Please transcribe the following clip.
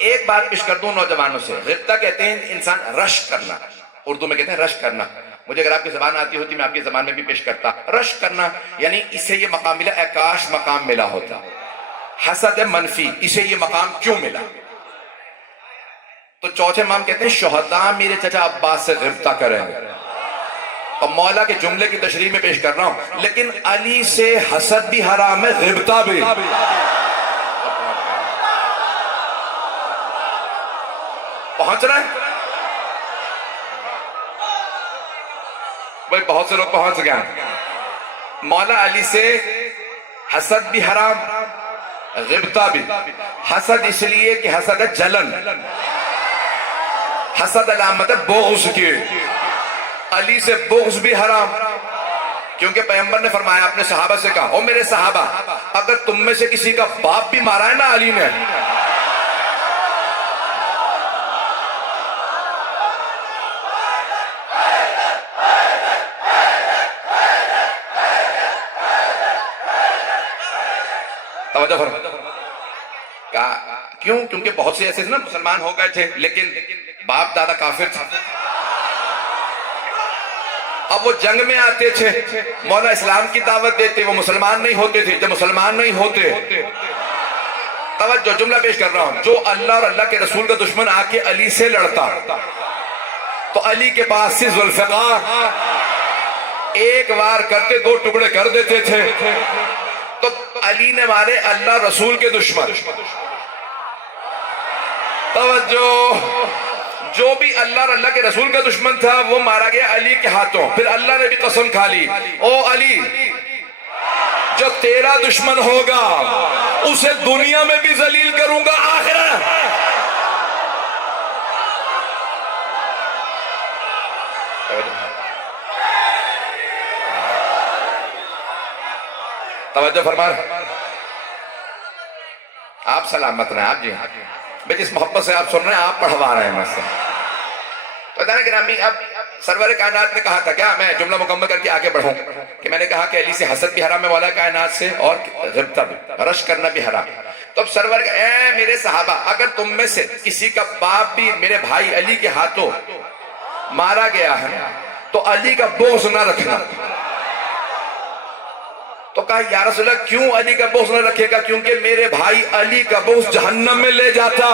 ایک بات پیش کر دوں نوجوانوں سے، غبطہ کہتے ہیں انسان رش کرنا، اردو میں کہتے ہیں رش کرنا. مجھے اگر آپ کی زبان آتی ہوتی میں آپ کی زبان میں بھی پیش کرتا. رش کرنا یعنی اسے یہ مقام ملا، اکاش مقام ملا ہوتا. حسد منفی، اسے یہ مقام کیوں ملا؟ تو چوتھے امام کہتے ہیں شہداء میرے چچا عباس سے غبطہ کریں. اور مولا کے جملے کی تشریح میں پیش کر رہا ہوں، لیکن علی سے حسد بھی حرام ہے، غبطہ بھی. پہنچ رہے ہیں بھائی؟ بہت سے لوگ پہنچ گئے. مولا علی سے حسد بھی حرام، غبطہ بھی. حسد اس لیے کہ حسد ہے جلن، حسد علامت ہے بغض کی. علی سے بغض بھی حرام، کیونکہ پیغمبر نے فرمایا اپنے صحابہ سے کہا، او میرے صحابہ، اگر تم میں سے کسی کا باپ بھی مارا ہے نا علی نے، توجہ فرمائیں. کیوں؟ کیونکہ بہت سے ایسے نا مسلمان ہو گئے تھے لیکن باپ دادا کافر تھا. اب وہ جنگ میں آتے تھے، مولا اسلام کی دعوت دیتے، وہ مسلمان نہیں ہوتے تھے. جب مسلمان نہیں ہوتے، توجہ جملہ پیش کر رہا ہوں، جو اللہ اور اللہ کے رسول کا دشمن آ کے علی سے لڑتا تو علی کے پاس سے ذوالفقار ایک وار کرتے دو ٹکڑے کر دیتے تھے. تو علی نے مارے اللہ رسول کے دشمن. توجہ، جو بھی اللہ اور اللہ کے رسول کا دشمن تھا وہ مارا گیا علی کے ہاتھوں. پھر اللہ نے بھی قسم کھا لی، او علی، جو تیرا دشمن ہوگا اسے دنیا میں بھی ذلیل کروں گا آخرت. توجہ فرما رہے آپ؟ سلامت رہے آپ. جی بھئی جس محبت سے آپ سن رہے ہیں آپ پڑھوا رہے ہیں مجھ سے. پتہ نا گرامی، اب سرور کائنات نے کہا تھا، کیا میں جملہ مکمل کر کے آگے بڑھوں، کہ میں نے کہا کہ علی سے حسد بھی حرام ہے مولا کائنات سے، اور غبطہ بھی، رش کرنا بھی حرام. تو اب سرور کہ اے میرے صحابہ، اگر تم میں سے کسی کا باپ بھی میرے بھائی علی کے ہاتھوں مارا گیا ہے تو علی کا بغض نہ رکھنا. تو کہا یا رسول اللہ کیوں علی کا بغض نہ رکھے گا؟ کیونکہ میرے بھائی علی کا بغض جہنم میں لے جاتا.